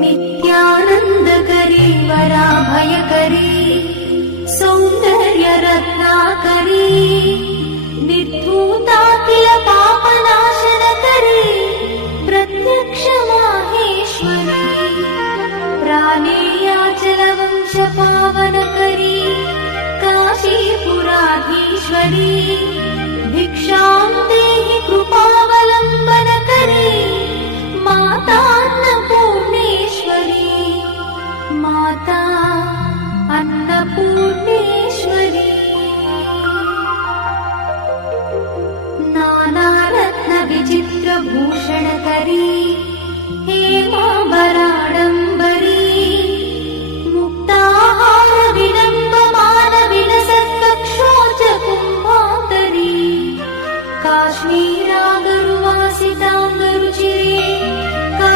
नित्यानन्दकरी वराभयकरी सौन्दर्यरत्नाकरी निर्धूताखिल पापनाशनकरी प्रत्यक्ष माहेश्वरी प्राणेयाचलवंशपावनकरी काशीपुराधीश्वरी भिक्षां देहि कृपावलम्बनकरी माता अन्नपूर्णेश्वरी माता अन्नपूर्णेश्वरी नानारत्नविचित्रभूषणकरी